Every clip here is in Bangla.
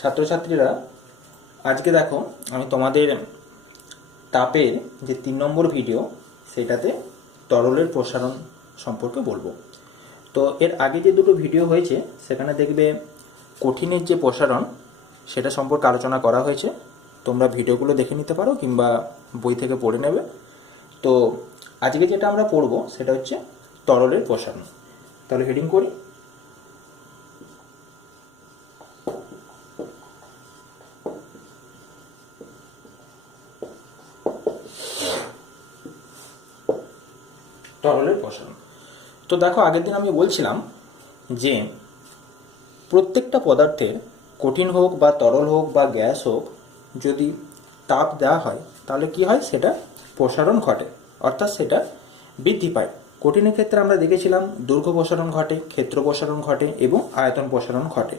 ছাত্রছাত্রীরা, আজকে দেখো আমি তোমাদের তাপের যে 3 নম্বর ভিডিও সেটাতে তরলের প্রসারণ সম্পর্কে বলবো। তো এর আগে যে দুটো ভিডিও হয়েছে সেখানে দেখবে কঠিনের যে প্রসারণ সেটা সম্পর্কে আলোচনা করা হয়েছে। তোমরা ভিডিওগুলো দেখে নিতে পারো কিংবা বই থেকে পড়ে নেবে। তো আজকে যেটা আমরা পড়বো সেটা হচ্ছে তরলের প্রসারণ। তাহলে হেডিং করি। তরলের প্রসারণ। তো দেখো, আগের দিন আমি বলছিলাম যে প্রত্যেকটা পদার্থের কঠিন হোক বা তরল হোক বা গ্যাস হোক, যদি তাপ দেওয়া হয় তাহলে কি হয়, সেটা প্রসারণ ঘটে, অর্থাৎ সেটা বৃদ্ধি পায়। কঠিনের ক্ষেত্রে আমরা দেখেছিলাম দৈর্ঘ্য প্রসারণ ঘটে, ক্ষেত্র প্রসারণ ঘটে এবং আয়তন প্রসারণ ঘটে।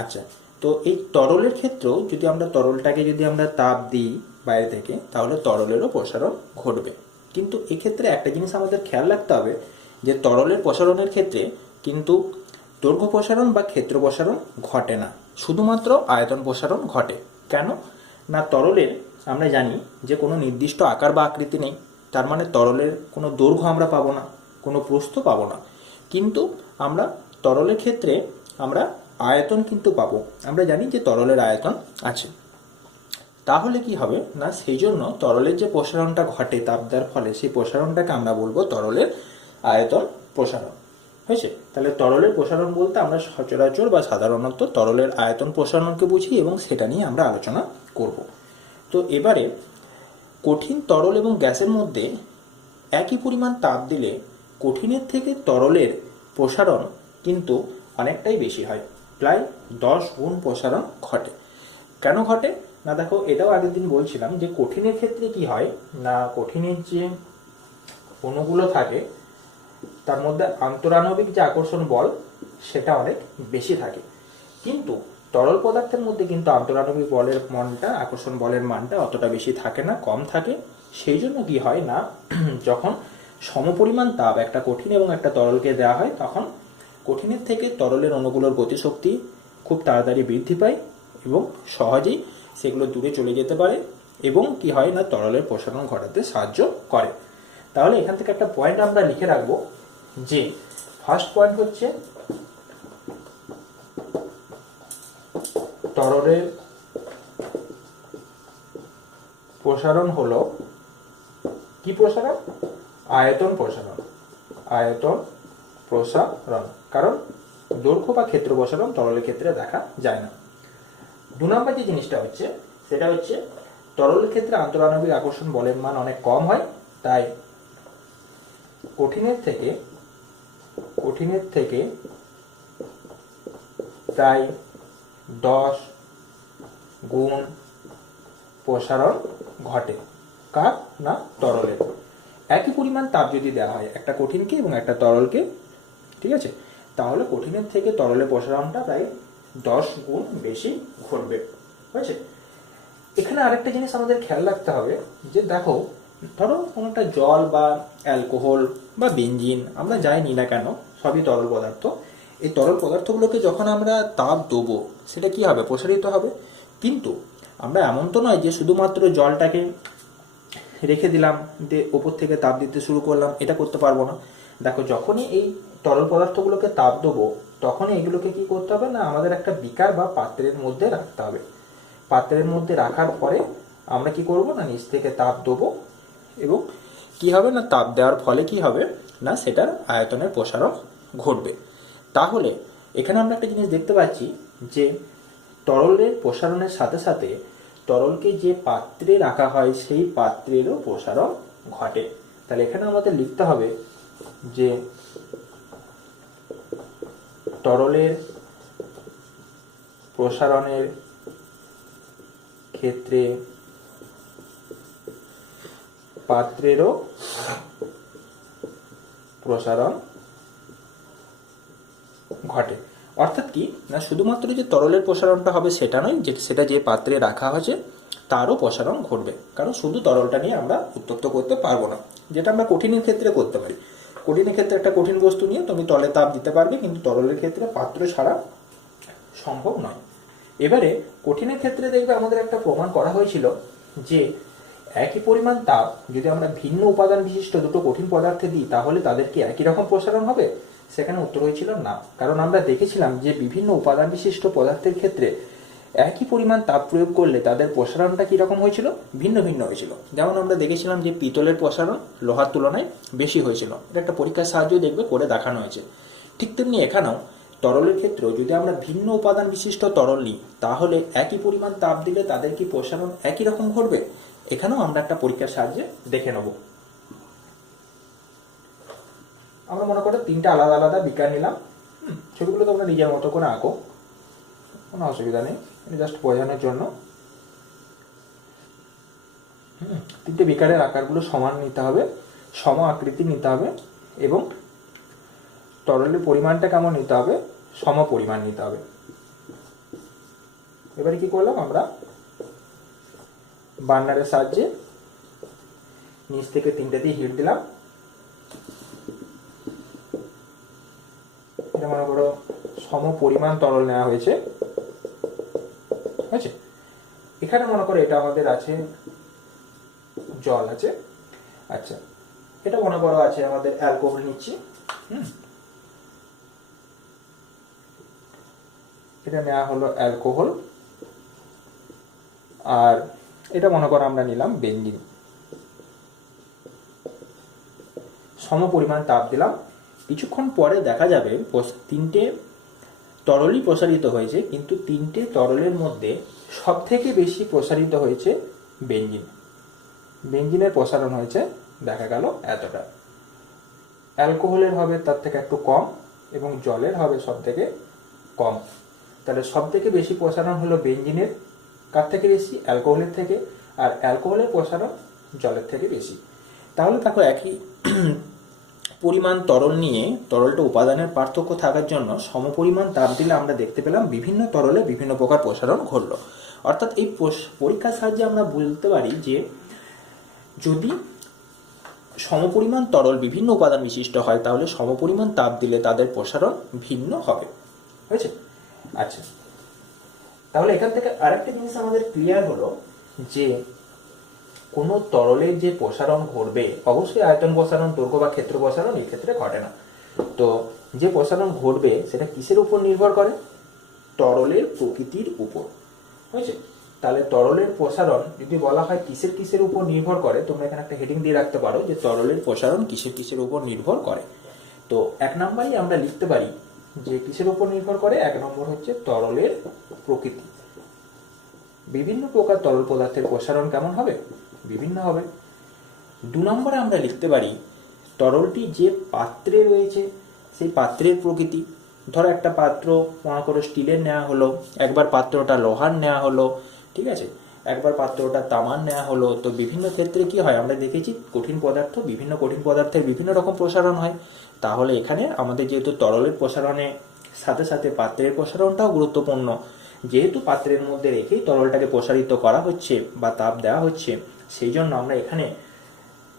আচ্ছা, তো এই তরলের ক্ষেত্রেও যদি আমরা তরলটাকে যদি আমরা তাপ দিই বাইরে থেকে, তাহলে তরলেরও প্রসারণ ঘটবে। কিন্তু এক্ষেত্রে একটা জিনিস আমাদের খেয়াল রাখতে হবে যে তরলের প্রসারণের ক্ষেত্রে কিন্তু দৈর্ঘ্য প্রসারণ বা ক্ষেত্র প্রসারণ ঘটে না, শুধুমাত্র আয়তন প্রসারণ ঘটে। কেন না, তরলের আমরা জানি যে কোনো নির্দিষ্ট আকার বা আকৃতি নেই, তার মানে তরলের কোনো দৈর্ঘ্য আমরা পাবো না, কোনো প্রস্থ পাবো না। কিন্তু আমরা তরলের ক্ষেত্রে আমরা আয়তন কিন্তু পাবো। আমরা জানি যে তরলের আয়তন আছে। তাহলে কি হবে না, সেই জন্য তরলের যে প্রসারণটা ঘটে তাপ দেওয়ার ফলে, সেই প্রসারণটাকে আমরা বলবো তরলের আয়তন প্রসারণ। হয়েছে? তাহলে তরলের প্রসারণ বলতে আমরা সচরাচর বা সাধারণত তরলের আয়তন প্রসারণকে বুঝি এবং সেটা নিয়ে আমরা আলোচনা করব। তো এবারে কঠিন, তরল এবং গ্যাসের মধ্যে একই পরিমাণ তাপ দিলে কঠিনের থেকে তরলের প্রসারণ কিন্তু অনেকটাই বেশি হয়, প্রায় 10 গুণ প্রসারণ ঘটে। কেন ঘটে না, দেখো এটাও আগের দিন বলছিলাম যে কঠিনের ক্ষেত্রে কি হয় না, কঠিনের যে অণুগুলো থাকে তার মধ্যে আন্তরাণবিক যে আকর্ষণ বল সেটা অনেক বেশি থাকে। কিন্তু তরল পদার্থের মধ্যে কিন্তু আন্তরাণবিক বলের মানটা, আকর্ষণ বলের মানটা অতটা বেশি থাকে না, কম থাকে। সেই জন্য কি হয় না, যখন সমপরিমাণ তাপ একটা কঠিন এবং একটা তরলকে দেওয়া হয়, তখন কঠিনের থেকে তরলের অণুগুলোর গতিশক্তি খুব তাড়াতাড়ি বৃদ্ধি পায় এবং সহজেই সেগুলো দূরে চলে যেতে পারে এবং কি হয় না, তরলের প্রসারণ ঘটাতে সাহায্য করে। তাহলে এখান থেকে একটা পয়েন্ট আমরা লিখে রাখবো যে ফার্স্ট পয়েন্ট হচ্ছে তরলের প্রসারণ হলো কি প্রসারণ? আয়তন প্রসারণ। আয়তন প্রসারণ, কারণ দৈর্ঘ্য বা ক্ষেত্র প্রসারণ তরলের ক্ষেত্রে দেখা যায় না। 2 নম্বর যে জিনিসটা হচ্ছে সেটা হচ্ছে তরলের ক্ষেত্রে আন্তরাণবিক আকর্ষণ বলের মান অনেক কম হয়, তাই কঠিনের থেকে প্রায় 10 গুণ প্রসারণ ঘটে। কার না, তরলের। একই পরিমাণ তাপ যদি দেওয়া হয় একটা কঠিনকে এবং একটা তরলকে, ঠিক আছে, তাহলে কঠিনের থেকে তরলের প্রসারণটা প্রায় 10 গুণ বেশি ঘটবে। হয়েছে? এখানে আরেকটা জিনিস আমাদের খেয়াল রাখতে হবে যে দেখো, ধরো কোনোটা জল বা অ্যালকোহল বা বেঞ্জিন আমরা যাই নিই না কেন, সবই তরল পদার্থ। এই তরল পদার্থগুলোকে যখন আমরা তাপ দেবো সেটা কি হবে, প্রসারিত হবে। কিন্তু আমরা এমন তো নয় যে শুধুমাত্র জলটাকে রেখে দিলাম, দিয়ে ওপর থেকে তাপ দিতে শুরু করলাম, এটা করতে পারবো না। দেখো, যখনই এই তরল পদার্থগুলোকে তাপ দেবো তখনই এগুলোকে কি করতে হবে না, আমাদের একটা বিকার বা পাত্রের মধ্যে রাখতে হবে। পাত্রের মধ্যে রাখার পরে আমরা কি করব না, নিচ থেকে তাপ দেবো এবং কি হবে না, তাপ দেওয়ার ফলে কি হবে না, সেটার আয়তনের প্রসারণ ঘটবে। তাহলে এখানে আমরা একটা জিনিস দেখতে পাচ্ছি যে তরলের প্রসারণের সাথে সাথে তরলকে যে পাত্রে রাখা হয় সেই পাত্রেরও প্রসারণ ঘটে। তাহলে এখানে আমাদের লিখতে হবে যে তরলের প্রসারণের ক্ষেত্রে পাত্রেরও প্রসারণ ঘটে। অর্থাৎ কি না, শুধুমাত্র যে তরলের প্রসারণটা হবে সেটা নয়, যে সেটা যে পাত্রে রাখা হয়েছে তারও প্রসারণ ঘটবে। কারণ শুধু তরলটা নিয়ে আমরা উত্তপ্ত করতে পারবো না, যেটা আমরা কঠিনের ক্ষেত্রে করতে পারি। কঠিনের ক্ষেত্রে একটা কঠিন বস্তু নিয়ে তুমি তলে তাপ দিতে পারবে, কিন্তু তরলের ক্ষেত্রে পাত্র ছাড়া সম্ভব নয়। এবারে কঠিনের ক্ষেত্রে দেখবে আমাদের একটা প্রমাণ করা হয়েছিল যে একই পরিমাণ তাপ যদি আমরা ভিন্ন উপাদান বিশিষ্ট দুটো কঠিন পদার্থে দিই তাহলে তাদের কি একই রকম প্রসারণ হবে? সেখানে উত্তর হয়েছিল না, কারণ আমরা দেখেছিলাম যে বিভিন্ন উপাদান বিশিষ্ট পদার্থের ক্ষেত্রে একই পরিমাণ তাপ প্রয়োগ করলে তাদের প্রসারণটা কীরকম হয়েছিল? ভিন্ন ভিন্ন হয়েছিল। যেমন আমরা দেখেছিলাম যে পিতলের প্রসারণ লোহার তুলনায় বেশি হয়েছিল, এটা একটা পরীক্ষার সাহায্যে দেখবে করে দেখানো হয়েছে। ঠিক তেমনি এখানেও তরলের ক্ষেত্রেও যদি আমরা ভিন্ন উপাদান বিশিষ্ট তরল নিই তাহলে একই পরিমাণ তাপ দিলে তাদের কি প্রসারণ একই রকম ঘটবে? এখানেও আমরা একটা পরীক্ষার সাহায্যে দেখে নেব। আমরা মনে করো তিনটা আলাদা আলাদা বিকার নিলাম, ছবিগুলো তোমরা নিজের মতো করে আঁকো, কোনো অসুবিধা নেই, জাস্ট বোঝানোর জন্য। তিনটে বিকারের আকারগুলো সমান নিতে হবে, সম আকৃতি নিতে হবে এবং তরলের পরিমাণটা কেমন নিতে হবে? সম পরিমাণ নিতে হবে। এবারে কি করলাম আমরা বার্নারের সাহায্যে নিচ থেকে তিনটে দিয়ে হিট দিলাম। এটা মনে করো সম পরিমাণ তরল নেওয়া হয়েছে, ঠিক আছে? এখানে মনে করো এটা আমাদের আছে জল আছে, আচ্ছা এটা মনে করো আছে আমাদের অ্যালকোহল নিচ্ছি, এটা নেওয়া হলো অ্যালকোহল, আর এটা মনে করো আমরা নিলাম বেঞ্জিন। সম পরিমাণ তাপ দিলাম। কিছুক্ষণ পরে দেখা যাবে তিনটে তরলই প্রসারিত হয়েছে, কিন্তু তিনটে তরলের মধ্যে সব থেকে বেশি প্রসারিত হয়েছে বেঞ্জিন। বেঞ্জিনের প্রসারণ হয়েছে দেখা গেল এতটা, অ্যালকোহলের হবে তার থেকে একটু কম এবং জলের হবে সব থেকে কম। তাহলে সব থেকে বেশি প্রসারণ হলো বেঞ্জিনের, কার থেকে বেশি? অ্যালকোহলের থেকে, আর অ্যালকোহলের প্রসারণ জলের থেকে বেশি। তাহলে দেখো একই পরিমাণ তরল নিয়ে তরলটা উপাদানের পার্থক্য থাকার জন্য সমপরিমাণ তাপ দিলে আমরা দেখতে পেলাম বিভিন্ন তরলে বিভিন্ন প্রকার প্রসারণ ঘটল। অর্থাৎ এই পরীক্ষার সাহায্যে আমরা বলতে পারি যে যদি সমপরিমাণ তরল বিভিন্ন উপাদান বিশিষ্ট হয় তাহলে সমপরিমাণ তাপ দিলে তাদের প্রসারণ ভিন্ন হবে, হয়েছে? আচ্ছা, তাহলে এখান থেকে আরেকটা জিনিস আমাদের ক্লিয়ার হলো যে কোনো তরলের যে প্রসারণ ঘটবে অবশ্যই আয়তন প্রসারণ, দৈর্ঘ্য বা ক্ষেত্র প্রসারণ এই ক্ষেত্রে ঘটে না। তো যে প্রসারণ ঘটবে সেটা কিসের উপর নির্ভর করে? তরলের প্রকৃতির উপর, হয়েছে? তাহলে তরলের প্রসারণ যদি বলা হয় কিসের কিসের উপর নির্ভর করে, তোমরা এখানে একটা হেডিং দিয়ে রাখতে পারো যে তরলের প্রসারণ কিসের কিসের উপর নির্ভর করে। তো এক নম্বরই আমরা লিখতে পারি যে কিসের উপর নির্ভর করে? এক নম্বর হচ্ছে তরলের প্রকৃতি। বিভিন্ন প্রকার তরল পদার্থের প্রসারণ কেমন হবে? বিভিন্ন হবে। দু নম্বরে আমরা লিখতে পারি তরলটি যে পাত্রে রয়েছে সেই পাত্রের প্রকৃতি। ধরো একটা পাত্র মনে করো স্টিলের নেওয়া হলো, একবার পাত্রটা লোহার নেওয়া হলো, ঠিক আছে, একবার পাত্রটা তামার নেওয়া হলো। তো বিভিন্ন ক্ষেত্রে কি হয় আমরা দেখেছি কঠিন পদার্থ, বিভিন্ন কঠিন পদার্থের বিভিন্ন রকম প্রসারণ হয়। তাহলে এখানে আমাদের যেহেতু তরলের প্রসারণের সাথে সাথে পাত্রের প্রসারণটাও গুরুত্বপূর্ণ, যেহেতু পাত্রের মধ্যে রেখেই তরলটাকে প্রসারিত করা হচ্ছে বা তাপ দেওয়া হচ্ছে, সেই জন্য আমরা এখানে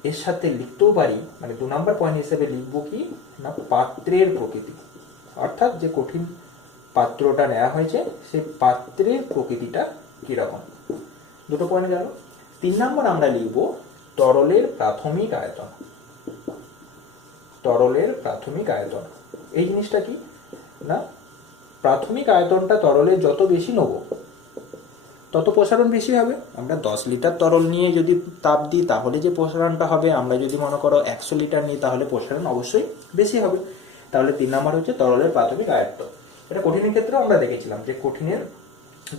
এর সাথে লিখতেও পারি, মানে দু নম্বর পয়েন্ট হিসেবে লিখবো কি না পাত্রের প্রকৃতি। অর্থাৎ যে কঠিন পাত্রটা নেওয়া হয়েছে সেই পাত্রের প্রকৃতিটা কিরকম। দুটো পয়েন্ট গেল। 3 নম্বর আমরা লিখব তরলের প্রাথমিক আয়তন। তরলের প্রাথমিক আয়তন এই জিনিসটা কি না প্রাথমিক আয়তনটা তরলের যত বেশি নেব তত প্রসারণ বেশি হবে। আমরা 10 লিটার তরল নিয়ে যদি তাপ দিই তাহলে যে প্রসারণটা হবে, আমরা যদি মনে করো 100 লিটার নিই তাহলে প্রসারণ অবশ্যই বেশি হবে। তাহলে 3 নম্বর হচ্ছে তরলের প্রাথমিক আয়তন। এটা কঠিনের ক্ষেত্রেও আমরা দেখেছিলাম যে কঠিনের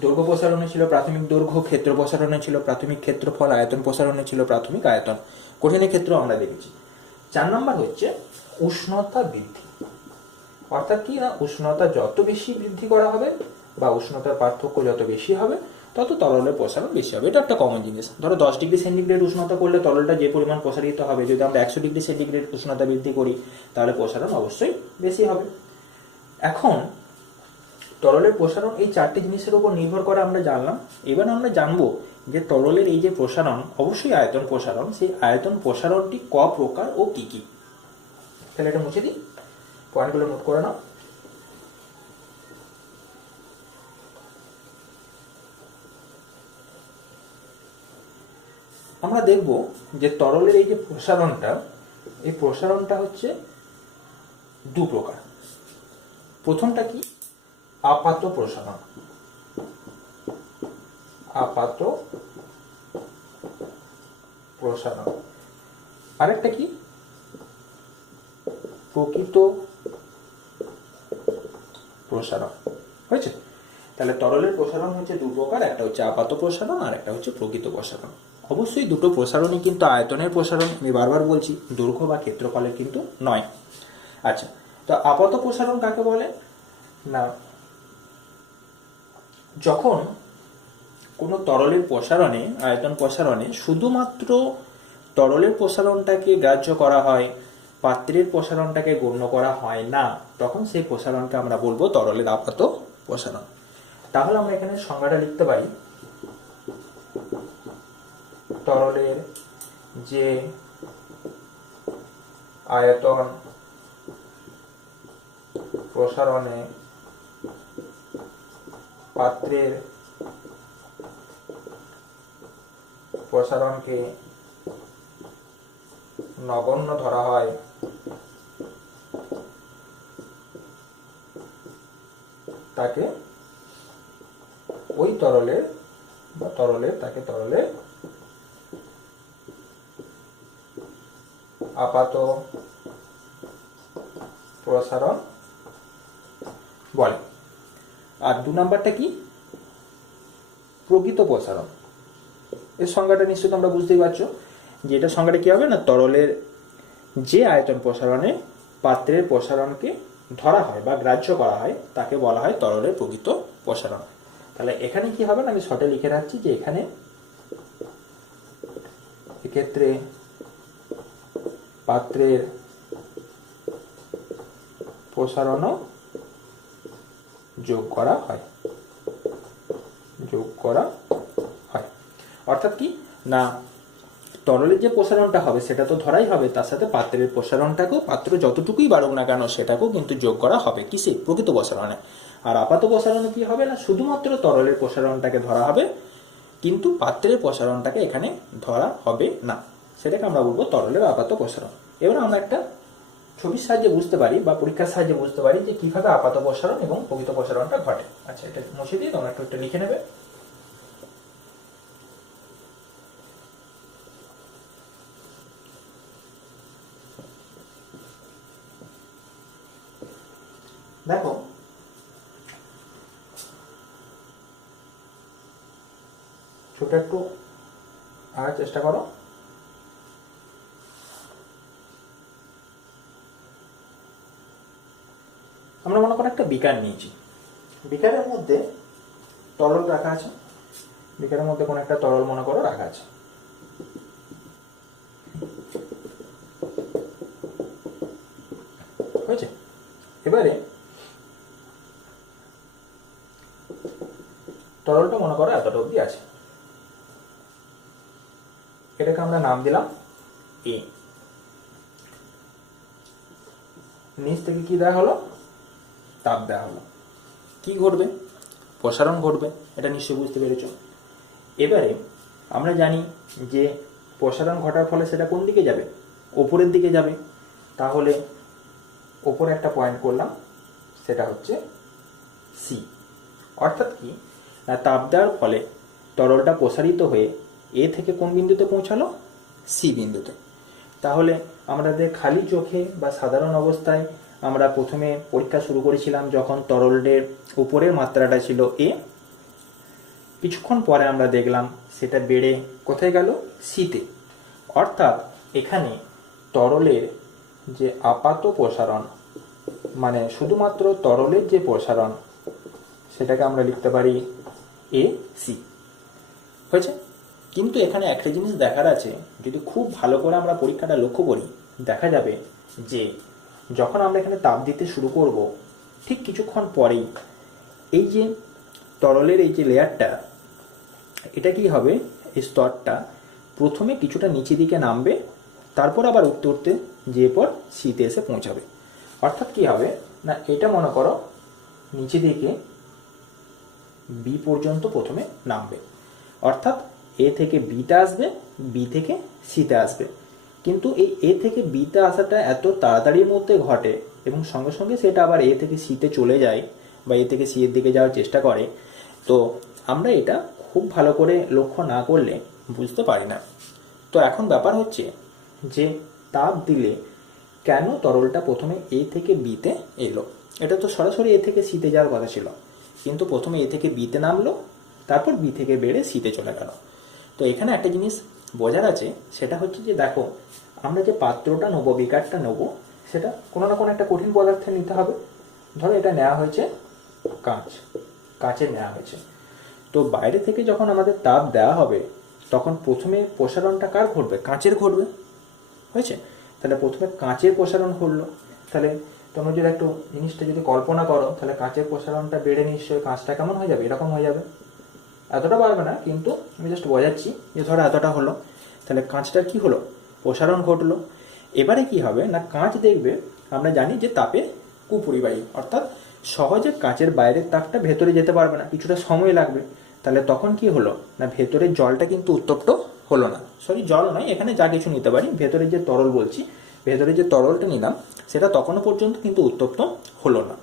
দৈর্ঘ্য প্রসারণে ছিল প্রাথমিক দৈর্ঘ্য, ক্ষেত্র প্রসারণে ছিল প্রাথমিক ক্ষেত্রফল, আয়তন প্রসারণে ছিল প্রাথমিক আয়তন। কঠিনের ক্ষেত্রেও আমরা দেখেছি। 4 নম্বর হচ্ছে উষ্ণতা বৃদ্ধি। অর্থাৎ কি না উষ্ণতা যত বেশি বৃদ্ধি করা হবে বা উষ্ণতার পার্থক্য যত বেশি হবে তত তরলের প্রসারণ বেশি হবে। এটা একটা কমন জিনিস। ধরো 10 ডিগ্রি সেন্টিগ্রেড উষ্ণতা করলে তরলটা যে পরিমাণ প্রসারিত হবে, যদি আমরা 100 ডিগ্রি সেন্টিগ্রেড উষ্ণতা বৃদ্ধি করি তাহলে প্রসারণ অবশ্যই বেশি হবে। এখন তরলের প্রসারণ এই 4টি জিনিসের উপর নির্ভর করে আমরা জানলাম। এবার আমরা জানবো যে তরলের এই যে প্রসারণ অবশ্যই আয়তন প্রসারণ, সেই আয়তন প্রসারণটি ক প্রকার ও কি কি। তাহলে এটা মুছে দিই, পয়েন্টগুলো নোট করে নাও। আমরা দেখব যে তরলের এই যে প্রসারণটা, এই প্রসারণটা হচ্ছে দু প্রকার। প্রথমটা কি? আপাত প্রসারণ। আপাত প্রসারণ। আরেকটা কি? প্রকৃত প্রসারণ। হয়েছে? তাহলে তরলের প্রসারণ হচ্ছে দু প্রকার, একটা হচ্ছে আপাত প্রসারণ আর একটা হচ্ছে প্রকৃত প্রসারণ। অবশ্যই দুটো প্রসারণই কিন্তু আয়তনের প্রসারণ, আমি বারবার বলছি, দৈর্ঘ্য বা ক্ষেত্রফলের কিন্তু নয়। আচ্ছা, তো আপাত প্রসারণ কাকে বলে? না, যখন কোনো তরলের প্রসারণে, আয়তন প্রসারণে শুধুমাত্র তরলের প্রসারণটাকে গ্রাহ্য করা হয়, পাত্রের প্রসারণটাকে গণ্য করা হয় না, তখন সেই প্রসারণকে আমরা বলবো তরলের আপাত প্রসারণ। তাহলে আমরা এখানে সংজ্ঞাটা লিখতে পারি, তরলের যে আয়তন প্রসারণে পাত্রের প্রসারণকে নগণ্য ধরা হয়, তাকে ওই তরলের বা তাকে তরলের আপাত প্রসারণ বলে। আর দু নাম্বারটা কি? প্রকৃত প্রসারণ। এর সংজ্ঞাটা নিশ্চিত তোমরা বুঝতেই পারছো যে এটা সংজ্ঞাটা কি হবে না, তরলের যে আয়তন প্রসারণে পাত্রের প্রসারণকে ধরা হয় বা গ্রাহ্য করা হয় তাকে বলা হয় তরলের প্রকৃত প্রসারণ। তাহলে এখানে কি হবে না, আমি শর্টে লিখে রাখছি যে এখানে এক্ষেত্রে পাত্রের প্রসারণও যোগ করা হয়। অর্থাৎ কি না, তরলের যে প্রসারণটা হবে সেটা তো ধরাই হবে, তার সাথে পাত্রের প্রসারণটাকেও, পাত্র যতটুকুই বাড়ুক না কেন সেটাকেও কিন্তু যোগ করা হবে কিসে? প্রকৃত প্রসারণে। আর আপাত প্রসারণে কি হবে না, শুধুমাত্র তরলের প্রসারণটাকে ধরা হবে, কিন্তু পাত্রের প্রসারণটাকে এখানে ধরা হবে না, সেটাকে আমরা বলবো তরলের আপাত প্রসারণ। এবার আমরা একটা ছবির সাহায্যে বুঝতে পারি বা পরীক্ষার সাহায্যে বুঝতে পারি যে কিভাবে আপাত প্রসারণ এবং প্রকৃত প্রসারণটা ঘটে। আচ্ছা, এটা মুছে দিয়ে তোমরা একটু লিখে নেবে। দেখো, ছোট একটু আগার চেষ্টা করো। আমরা মনে করো একটা বিকার নিয়েছি, বিকারের মধ্যে তরল রাখা আছে, বিকারের মধ্যে কোনো একটা তরল মনে করো রাখা আছে। হয়েছে? এবারে তরলটা মনে করো এতটা অবধি আছে, এটাকে আমরা নাম দিলাম এ। নিচ থেকে কি দেওয়া হলো? তাপ দেওয়া হলো। কি ঘটবে? প্রসারণ ঘটবে, এটা নিশ্চয়ই বুঝতে পেরেছ। এবারে আমরা জানি যে প্রসারণ ঘটার ফলে সেটা কোন দিকে যাবে? ওপরের দিকে যাবে। তাহলে ওপরে একটা পয়েন্ট করলাম, সেটা হচ্ছে সি। অর্থাৎ কি না, তাপ দেওয়ার ফলে তরলটা প্রসারিত হয়ে এ থেকে কোন বিন্দুতে পৌঁছালো? সি বিন্দুতে। তাহলে আমাদের খালি চোখে বা সাধারণ অবস্থায় আমরা প্রথমে পরীক্ষা শুরু করেছিলাম যখন তরলের উপরের মাত্রাটা ছিল এ, কিছুক্ষণ পরে আমরা দেখলাম সেটা বেড়ে কোথায় গেল? সিতে। অর্থাৎ এখানে তরলের যে আপাত প্রসারণ, মানে শুধুমাত্র তরলের যে প্রসারণ, সেটাকে আমরা লিখতে পারি এ সি। হয়েছে? কিন্তু এখানে একটা জিনিস দেখার আছে, যদি খুব ভালো করে আমরা পরীক্ষাটা লক্ষ্য করি, দেখা যাবে যে যখন আমরা এখানে তাপ দিতে শুরু করব, ঠিক কিছুক্ষণ পরেই এই যে তরলের এই যে লেয়ারটা, এটা কি হবে? এই স্তরটা প্রথমে কিছুটা নিচে দিকে নামবে, তারপর আবার উঠতে উঠতে যে পর সিতে এসে পৌঁছাবে। অর্থাৎ কি হবে না, এটা মনে করো নিচে দিকে বি পর্যন্ত প্রথমে নামবে, অর্থাৎ এ থেকে বিটা আসবে, বি থেকে সিতে আসবে, কিন্তু এই এ থেকে বিতে আসাটা এত তাড়াতাড়ির মধ্যে ঘটে এবং সঙ্গে সঙ্গে সেটা আবার এ থেকে সিতে চলে যায় বা এ থেকে সি এর দিকে যাওয়ার চেষ্টা করে। তো আমরা এটা খুব ভালো করে লক্ষ্য না করলে বুঝতে পারি না। তো এখন ব্যাপার হচ্ছে যে তাপ দিলে কেন তরলটা প্রথমে এ থেকে বিতে এলো। এটা তো সরাসরি এ থেকে সিতে যাওয়ার কথা ছিল, কিন্তু প্রথমে এ থেকে বিতে নামলো, তারপর বি থেকে বেড়ে সিতে চলে গেল। তো এখানে একটা জিনিস বোঝার আছে, সেটা হচ্ছে যে দেখো আমরা যে পাত্রটা নেবো, বিকারটা নেবো, সেটা কোনো না কোনো একটা কঠিন পদার্থে নিতে হবে। ধরো এটা নেওয়া হয়েছে কাঁচের নেওয়া হয়েছে। তো বাইরে থেকে যখন আমাদের তাপ দেওয়া হবে তখন প্রথমে প্রসারণটা কার ঘটবে? কাঁচের ঘটবে, হয়েছে? তাহলে প্রথমে কাঁচের প্রসারণ ঘটলো। তাহলে তোমরা যদি একটু জিনিসটা যদি কল্পনা করো, তাহলে কাঁচের প্রসারণটা বেড়ে নিশ্চয়ই কাঁচটা কেমন হয়ে যাবে? এরকম হয়ে যাবে। এতটা বাড়বে না, কিন্তু আমি জাস্ট বোঝাচ্ছি যে ধরো এতটা হলো, তাহলে কাঁচটার কি হলো? প্রসারণ ঘটলো। এবারে কি হবে না, কাঁচ দেখবে আমরা জানি যে তাপের কুপরিবাহী, অর্থাৎ সহজে কাঁচের বাইরের তাপটা ভেতরে যেতে পারবে না, কিছুটা সময় লাগবে। তাহলে তখন কি হলো না, ভেতরের জলটা কিন্তু উত্তপ্ত হলো না। সরি, জল নয়, এখানে যা কিছু নিতে পারি, ভেতরের যে তরল বলছি, ভেতরে যে তরলটা নিলাম সেটা তখনও পর্যন্ত কিন্তু উত্তপ্ত হলো না।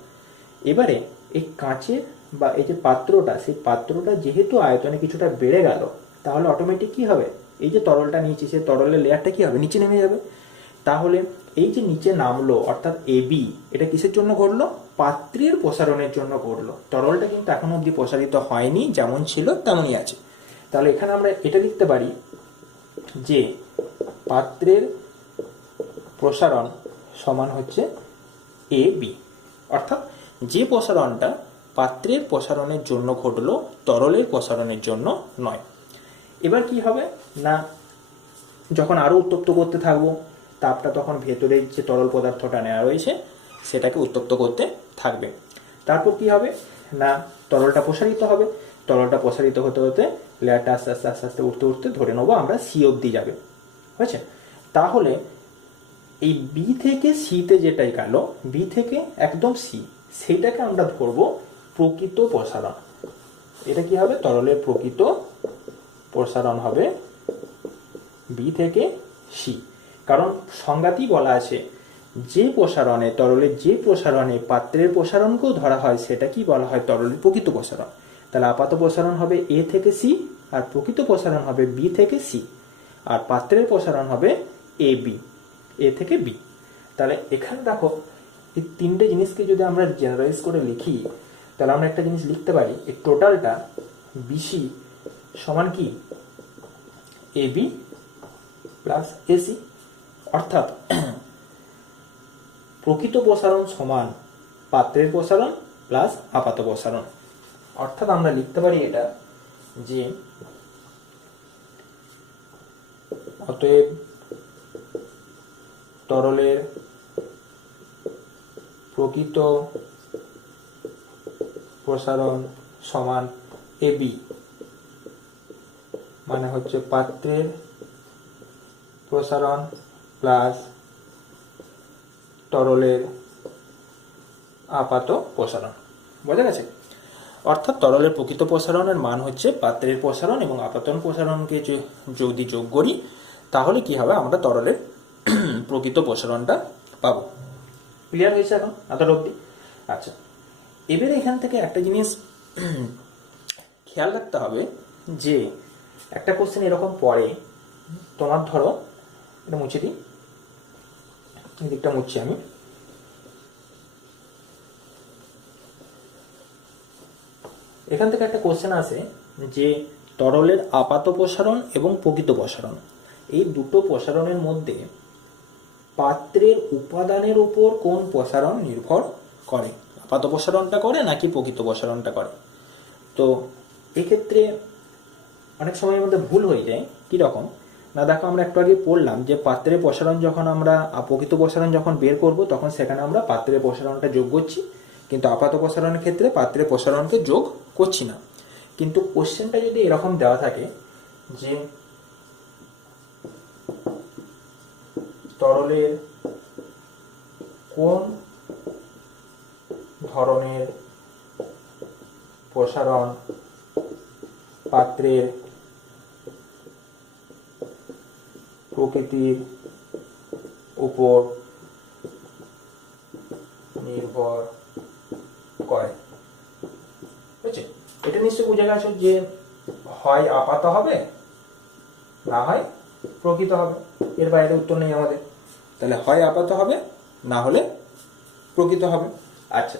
এবারে এই কাঁচের বা এই যে পাত্রটা, সেই পাত্রটা যেহেতু আয়তনে কিছুটা বেড়ে গেল, তাহলে অটোমেটিক কি হবে, এই যে তরলটা নিয়েছি সেই তরলের লেয়ারটা কি হবে, নিচে নেমে যাবে। তাহলে এই যে নিচে নামলো অর্থাৎ এ বি, এটা কিসের জন্য ঘটলো? পাত্রের প্রসারণের জন্য ঘটলো। তরলটা কিন্তু এখনো অবধি প্রসারিত হয়নি, যেমন ছিল তেমনই আছে। তাহলে এখানে আমরা এটা লিখতে পারি যে পাত্রের প্রসারণ সমান হচ্ছে এ বি, অর্থাৎ যে প্রসারণটা পাত্রের প্রসারণের জন্য ঘটলো, তরলের প্রসারণের জন্য নয়। এবার কি হবে না, যখন আরো উত্তপ্ত করতে থাকবো তাপটা, তখন ভেতরের যে তরল পদার্থটা নেওয়া রয়েছে সেটাকে উত্তপ্ত করতে থাকবে। তারপর কি হবে না, তরলটা প্রসারিত হবে। তরলটা প্রসারিত হতে হতে লেয়ারটা আস্তে আস্তে আস্তে আস্তে উঠতে উঠতে ধরে নেবো আমরা সি অবধি যাবে, হয়েছে? তাহলে এই বি থেকে সিতে যেটাই গেল, বি থেকে একদম সি, সেইটাকে আমরা ধরবো প্রকৃত প্রসারণ। এটা কি হবে? তরলের প্রকৃত প্রসারণ হবে বি থেকে সি। কারণ সংজ্ঞাতেই বলা আছে যে প্রসারণে, তরলের যে প্রসারণে পাত্রের প্রসারণকেও ধরা হয় সেটা কি বলা হয়? তরলের প্রকৃত প্রসারণ। তাহলে আপাত প্রসারণ হবে এ থেকে সি, আর প্রকৃত প্রসারণ হবে বি থেকে সি, আর পাত্রের প্রসারণ হবে এ বি, এ থেকে বি। তাহলে এখানে দেখো এই তিনটে জিনিসকে যদি আমরা জেনারেলাইজ করে লিখি, তাহলে আমরা একটা জিনিস লিখতে পারি, এই টোটালটা বিসি সমান কি এ বি প্লাস এসি, অর্থাৎ প্রকৃত প্রসারণ সমান পাত্রের প্রসারণ প্লাস আপাত প্রসারণ। অর্থাৎ আমরা লিখতে পারি এটা যে অতএব তরলের প্রকৃত প্রসারণ সমান এ বি, মানে হচ্ছে পাত্রের প্রসারণ প্লাস তরলের আপাত প্রসারণ। বোঝা গেছে? অর্থাৎ তরলের প্রকৃত প্রসারণের মান হচ্ছে পাত্রের প্রসারণ এবং আপাতন প্রসারণকে যদি যোগ করি তাহলে কি হবে, আমরা তরলের প্রকৃত প্রসারণটা পাবো। ক্লিয়ার হয়েছে এখন এতটা অবধি? আচ্ছা, এবারে এখান থেকে একটা জিনিস খেয়াল রাখতে হবে যে একটা কোশ্চেন এরকম পড়ে, তোমার ধরো এটা মুছে দিই, দিকটা মুছছি আমি। এখান থেকে একটা কোশ্চেন আসে যে তরলের আপাত প্রসারণ এবং প্রকৃত প্রসারণ, এই দুটো প্রসারণের মধ্যে পাত্রের উপাদানের উপর কোন প্রসারণ নির্ভর করে? আপাত প্রসারণটা করে নাকি প্রকৃত প্রসারণটা করে? তো এক্ষেত্রে অনেক সময়ের মধ্যে ভুল হয়ে যায়। কীরকম না, দেখো আমরা একটু আগে পড়লাম যে পাত্রের প্রসারণ যখন আমরা প্রকৃত প্রসারণ যখন বের করব তখন সেখানে আমরা পাত্রের প্রসারণটা যোগ করছি, কিন্তু আপাত প্রসারণের ক্ষেত্রে পাত্রের প্রসারণকে যোগ করছি না। কিন্তু কোশ্চেনটা যদি এরকম দেওয়া থাকে যে তরলের কোন ধরনের প্রসারণ পাত্রের প্রকৃতির উপর নির্ভর করে। বুঝছে? এটা নিশ্চয়ই বুঝে গেছো যে হয় আপাত হবে, না হয় প্রকৃত হবে, এর বাইরে উত্তর নেই আমাদের। তাহলে হয় আপাত হবে, না হলে প্রকৃত হবে। আচ্ছা,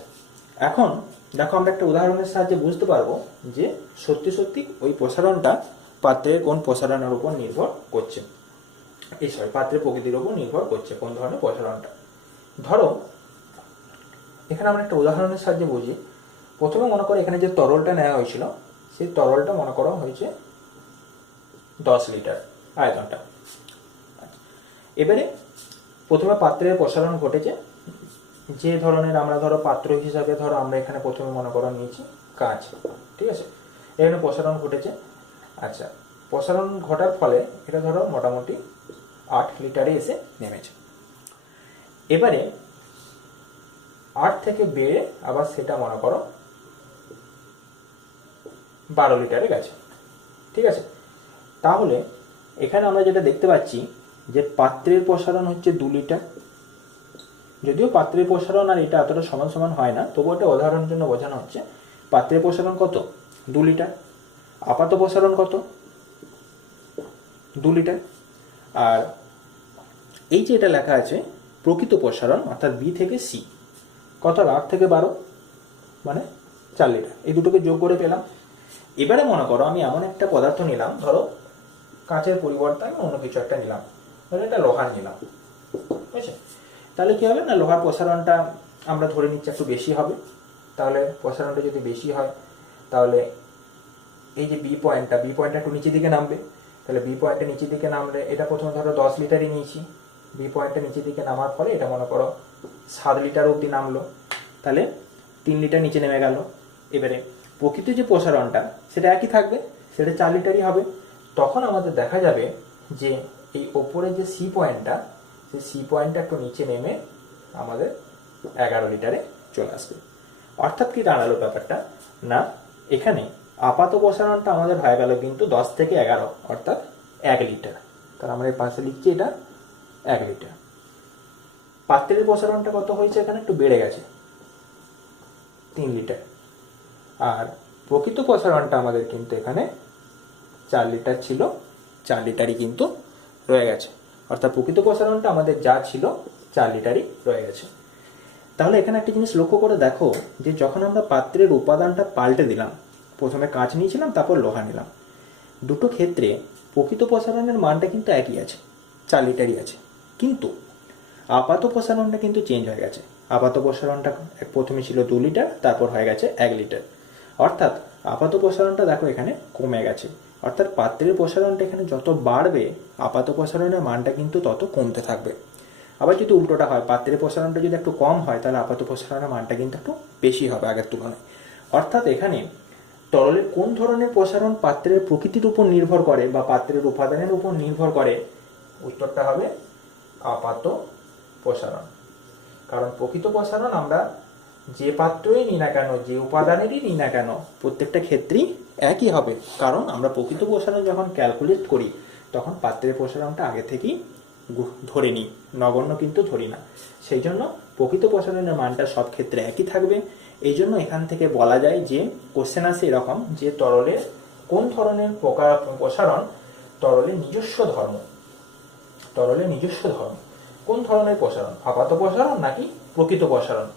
এখন দেখো আমরা একটা উদাহরণের সাহায্যে বুঝতে পারবো যে সত্যি সত্যি ওই প্রসারণটা পাত্রের কোন প্রসারণের উপর নির্ভর করছে, পাত্রের প্রকৃতির উপর নির্ভর করছে কোন ধরনের প্রসারণটা। ধরো এখানে আমরা একটা উদাহরণের সাহায্যে বুঝি। প্রথমে মনে করো এখানে যে তরলটা নেওয়া হয়েছিল, সেই তরলটা মনে করা হয়েছে 10 লিটার আয়তনটা। এবারে প্রথমে পাত্রের প্রসারণ ঘটেছে, যে ধরনের আমরা ধরো পাত্র হিসাবে ধরো আমরা এখানে প্রথমে মনে করো নিয়েছি কাঁচ, ঠিক আছে, এখানে প্রসারণ ঘটেছে। আচ্ছা, প্রসারণ ঘটার ফলে এটা ধরো মোটামুটি 8 লিটারে এসে নেমেছে। এবারে 8 থেকে বেড়ে আবার সেটা মনে করো 12 লিটারে গেছে, ঠিক আছে। তাহলে এখানে আমরা যেটা দেখতে পাচ্ছি যে পাত্রের প্রসারণ হচ্ছে 2 লিটার। যদিও পাত্রের প্রসারণ আর এটা এতটা সমান সমান হয় না, তবুও একটা উদাহরণের জন্য বোঝানো হচ্ছে। পাত্রের প্রসারণ কত? 2 লিটার। আপাত প্রসারণ কত? 2 লিটার। আর এই যে এটা লেখা আছে প্রকৃত প্রসারণ, অর্থাৎ বি থেকে সি, কত? 8 থেকে 12 মানে 4 লিটার। এই দুটোকে যোগ করে পেলাম। এবারে মনে করো আমি এমন একটা পদার্থ নিলাম, ধরো কাঁচের পরিবর্তে আমি অন্য কিছু একটা নিলাম, ধরো এটা লোহার নিলাম, বুঝছে? তাহলে কি হবে না, লোহার প্রসারণটা আমরা ধরে নিচ্ছি একটু বেশি হবে। তাহলে প্রসারণটা যদি বেশি হয় তাহলে এই যে বি পয়েন্টটা একটু নিচের দিকে নামবে। তাহলে বি পয়েন্টটা নিচের দিকে নামলে, এটা প্রথমে ধরো 10 লিটারই নিয়েছি, বি পয়েন্টটা নিচের দিকে নামার ফলে এটা মনে করো 7 লিটার অবধি নামলো, তাহলে 3 লিটার নিচে নেমে গেল। এবারে প্রকৃত যে প্রসারণটা সেটা একই থাকবে, সেটা 4 লিটারই হবে। তখন আমাদের দেখা যাবে যে এই ওপরে যে সি পয়েন্টটা, সেই সি পয়েন্টটা একটু নিচে নেমে আমাদের 11 লিটারে চলে আসবে। অর্থাৎ কি দাঁড়ালো ব্যাপারটা, না এখানে আপাত প্রসারণটা আমাদের হয়ে গেল কিন্তু 10 থেকে 11, অর্থাৎ 1 লিটার। তাহলে আমরা এই পাশে লিখছি এটা 1 লিটার। পাত্রের প্রসারণটা কত হয়েছে? এখানে একটু বেড়ে গেছে, 3 লিটার। আর প্রকৃত প্রসারণটা আমাদের কিন্তু এখানে 4 লিটার ছিল, 4 লিটারই কিন্তু রয়ে গেছে। অর্থাৎ প্রকৃত প্রসারণটা আমাদের যা ছিল 4 লিটারই রয়ে গেছে। তাহলে এখানে একটা জিনিস লক্ষ্য করে দেখো যে যখন আমরা পাত্রের উপাদানটা পাল্টে দিলাম, প্রথমে কাঁচ নিয়েছিলাম তারপর লোহা নিলাম, দুটো ক্ষেত্রে প্রকৃত প্রসারণের মানটা কিন্তু একই আছে, 4 লিটারই আছে। কিন্তু আপাত প্রসারণটা কিন্তু চেঞ্জ হয়ে গেছে। আপাত প্রসারণটা প্রথমে ছিল 2 লিটার, তারপর হয়ে গেছে 1 লিটার। অর্থাৎ আপাত প্রসারণটা দেখো এখানে কমে গেছে। অর্থাৎ পাত্রের প্রসারণটা এখানে যত বাড়বে আপাত প্রসারণের মানটা কিন্তু তত কমতে থাকবে। আবার যদি উল্টোটা হয়, পাত্রের প্রসারণটা যদি একটু কম হয়, তাহলে আপাত প্রসারণের মানটা কিন্তু একটু বেশি হবে আগের তুলনায়। অর্থাৎ এখানে তরলের কোন ধরনের প্রসারণ পাত্রের প্রকৃতির উপর নির্ভর করে বা পাত্রের উপাদানের উপর নির্ভর করে, উত্তরটা হবে আপাত প্রসারণ। কারণ প্রকৃত প্রসারণ আমরা যে পাত্রই নিই না কেন, যে উপাদানেরই নিই না কেন, প্রত্যেকটা ক্ষেত্রেই একই হবে। কারণ আমরা প্রকৃত প্রসারণ যখন ক্যালকুলেট করি তখন পাত্রের প্রসারণটা আগে থেকেই ধরে নিই, নগণ্য কিন্তু ধরি না। সেই জন্য প্রকৃত প্রসারণের মানটা সব ক্ষেত্রে একই থাকবে। এই জন্য এখান থেকে বলা যায় যে কোশ্চেন আসে এরকম যে তরলের কোন ধরনের প্রসারণ তরলের নিজস্ব ধর্ম, তরলের নিজস্ব ধর্ম কোন ধরনের প্রসারণ, আপাত প্রসারণ নাকি প্রকৃত প্রসারণ।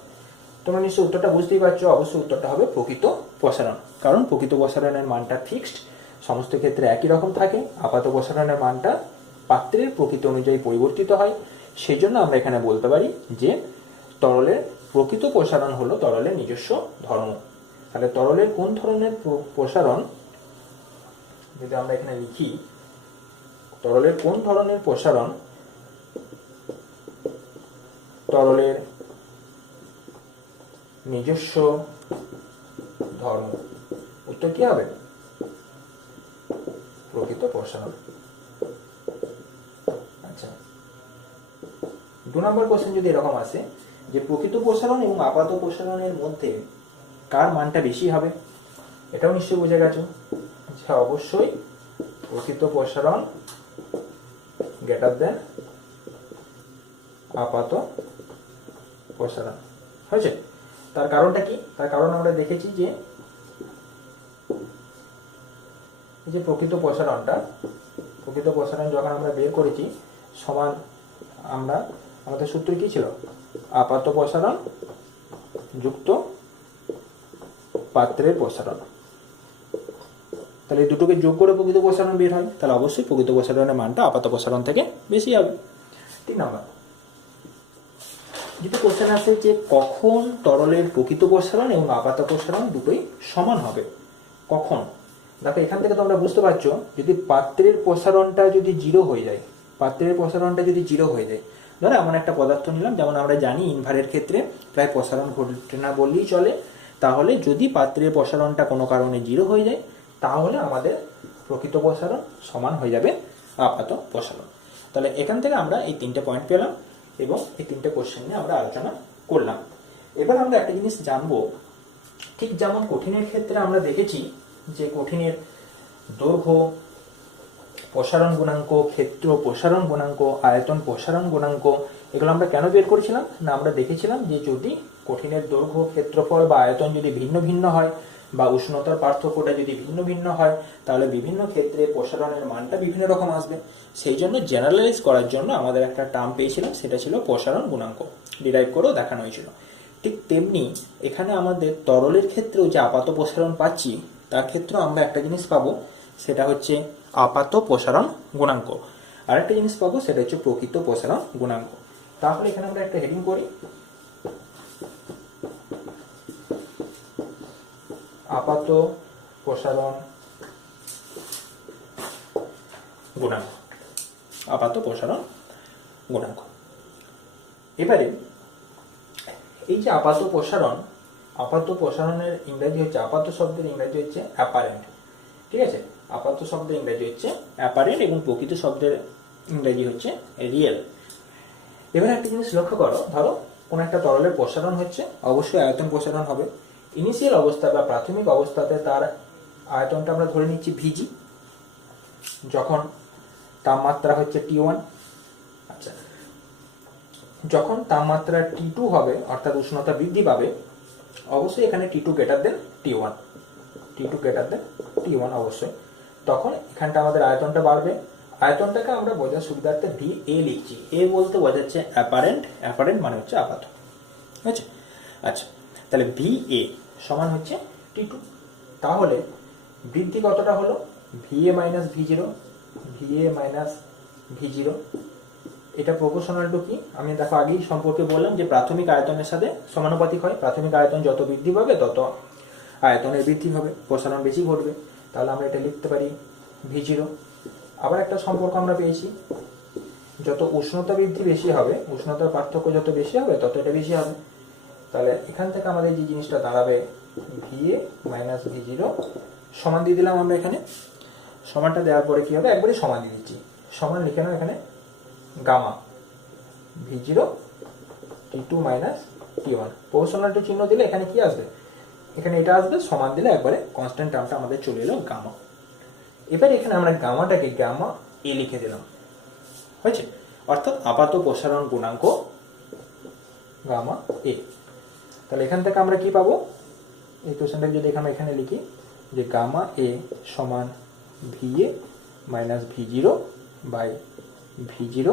তোমরা নিশ্চয়ই উত্তরটা বুঝতেই পারছো, অবশ্যই উত্তরটা হবে প্রকৃত প্রসারণ। কারণ প্রকৃত প্রসারণের মানটা ফিক্সড, সমস্ত ক্ষেত্রে একই রকম থাকে। আপাত প্রসারণের মানটা পাত্রের প্রকৃতি অনুযায়ী পরিবর্তিত হয়। সেই জন্য আমরা এখানে বলতে পারি যে তরলের প্রকৃত প্রসারণ হলো তরলের নিজস্ব ধর্ম। তাহলে তরলের কোন ধরনের প্রসারণ, যদি আমরা এখানে লিখি তরলের কোন ধরনের প্রসারণ তরলের নিজস্ব ধর্ম, উত্তর কি হবে? প্রকৃত প্রসারণ। আচ্ছা, 2 নম্বর কোশ্চেন যদি এরকম আসে যে প্রকৃত প্রসারণ এবং আপাত প্রসারণের মধ্যে কার মানটা বেশি হবে, এটাও নিশ্চয়ই বুঝে গেছো যে অবশ্যই প্রকৃত প্রসারণ গ্রেটার দেন আপাত প্রসারণ। হয়েছে? তার কারণটা কি? তার কারণ আমরা দেখেছি যে প্রকৃত প্রসারণ যখন আমরা বের করেছি সমান আমাদের সূত্র কি ছিল? আপাত প্রসারণ যুক্ত পাত্রের প্রসারণ। তাহলে এই দুটোকে যোগ করে প্রকৃত প্রসারণ বের হয়, তাহলে অবশ্যই প্রকৃত প্রসারণের মানটা আপাত প্রসারণ থেকে বেশি হবে। 3 নম্বর, যেটা কোশ্চেন আসে যে কখন তরলের প্রকৃত প্রসারণ এবং আপাত প্রসারণ দুটোই সমান হবে, কখন? দেখো এখান থেকে তোমরা বুঝতে পারছো, যদি পাত্রের প্রসারণটা যদি জিরো হয়ে যায়, ধরো এমন একটা পদার্থ নিলাম, যেমন আমরা জানি ইনভারের ক্ষেত্রে প্রায় প্রসারণ ঘটে না বললেই চলে, তাহলে যদি পাত্রের প্রসারণটা কোনো কারণে জিরো হয়ে যায় তাহলে আমাদের প্রকৃত প্রসারণ সমান হয়ে যাবে আপাত প্রসারণ। তাহলে এখান থেকে আমরা এই 3টে পয়েন্ট পেলাম এবং এই 3টে কোশ্চেন নিয়ে আমরা আলোচনা করলাম। এবার আমরা একটা জিনিস জানবো, ঠিক যেমন কঠিনের ক্ষেত্রে আমরা দেখেছি যে কঠিনের দৈর্ঘ্য প্রসারণ গুণাঙ্ক, ক্ষেত্র প্রসারণ গুণাঙ্ক, আয়তন প্রসারণ গুণাঙ্ক, এগুলো আমরা কেন বের করেছিলাম না? আমরা দেখেছিলাম যে যদি কঠিনের দৈর্ঘ্য, ক্ষেত্রফল বা আয়তন যদি ভিন্ন ভিন্ন হয় বা উষ্ণতার পার্থক্যটা যদি ভিন্ন ভিন্ন হয় তাহলে বিভিন্ন ক্ষেত্রে প্রসারণের মানটা বিভিন্ন রকম আসবে। সেই জন্য জেনারেলাইজ করার জন্য আমাদের একটা টার্ম পেয়েছিলাম, সেটা ছিল প্রসারণ গুণাঙ্ক, ডিরাইভ করেও দেখানো হয়েছিল। ঠিক তেমনি এখানে আমাদের তরলের ক্ষেত্রেও যে আপাত প্রসারণ পাচ্ছি তার ক্ষেত্রেও আমরা একটা জিনিস পাবো, সেটা হচ্ছে আপাত প্রসারণ গুণাঙ্ক। আর একটা জিনিস পাবো, সেটা হচ্ছে প্রকৃত প্রসারণ গুণাঙ্ক। তাহলে এখানে আমরা একটা হেডিং করি, আপাত প্রসারণ গুণাঙ্ক, আপাত প্রসারণ গুণাঙ্ক। এবারে এই যে আপাত প্রসারণের ইংরেজি হচ্ছে, আপাত শব্দের ইংরেজি হচ্ছে অ্যাপারেন্ট, ঠিক আছে? আপাত শব্দের ইংরেজি হচ্ছে অ্যাপারেন্ট এবং প্রকৃত শব্দের ইংরেজি হচ্ছে রিয়েল। এবার একটা জিনিস লক্ষ্য করো, ধরো কোন একটা তরলের প্রসারণ হচ্ছে, অবশ্যই আয়তন প্রসারণ হবে। ইনিশিয়াল অবস্থা বা প্রাথমিক অবস্থাতে তার আয়তনটা আমরা ধরে নিচ্ছি ভিজি, যখন তাপমাত্রা হচ্ছে T1। আচ্ছা, যখন তাপমাত্রা T2 হবে অর্থাৎ উষ্ণতা বৃদ্ধি পাবে, অবশ্যই এখানে T2 গ্রেটার দেন T1 অবশ্যই, তখন এখানটা আমাদের আয়তনটা বাড়বে। আয়তনটাকে আমরা বোঝার সুবিধার্থে VA লিখছি। এ বলতে বোঝাচ্ছে অ্যাপারেন্ট মানে হচ্ছে আপাত, ঠিক আছে? আচ্ছা, তাহলে VA সমান হচ্ছে T2। তাহলে বৃদ্ধি কতটা হলো? VA minus V0। এটা প্রপোর্শনাল টু কি? আমি দেখো আগেই সম্পর্কে বললাম যে প্রাথমিক আয়তনের সাথে সমানুপাতিক হয়। প্রাথমিক আয়তন যত বৃদ্ধি পাবে তত আয়তনের বৃদ্ধি হবে, প্রসারণ বেশি ঘটবে। তাহলে আমরা এটা লিখতে পারি V0। আবার একটা সম্পর্ক আমরা পেয়েছি, যত উষ্ণতা বৃদ্ধি বেশি হবে, উষ্ণতার পার্থক্য যত বেশি হবে তত এটা বেশি হবে। তাহলে এখান থেকে আমাদের যে জিনিসটা দাঁড়াবে VA মাইনাস V0 সমান দিয়ে দিলাম আমরা এখানে। সমানটা দেওয়ার পরে কি হবে? একবারে সমান দিয়ে দিচ্ছি, সমান লিখে নাও এখানে gamma V0 T2 minus T1। Proportional to চিহ্ন দিলে এখানে কি আসবে? এখানে এটা আসবে, সমান দিলে একবারে কনস্ট্যান্ট টার্মটা আমাদের চলে এলো গামা। এবার এখানে আমরা গামাটাকে গামা এ লিখে দিলাম, হয়েছে? অর্থাৎ আপাত প্রসারণ গুণাঙ্ক গামা এ। তাহলে এখান থেকে আমরা কি পাবো? এই কোশ্চেনটা যদি এখানে লিখি যে গামা এ সমান VA minus V0 by V0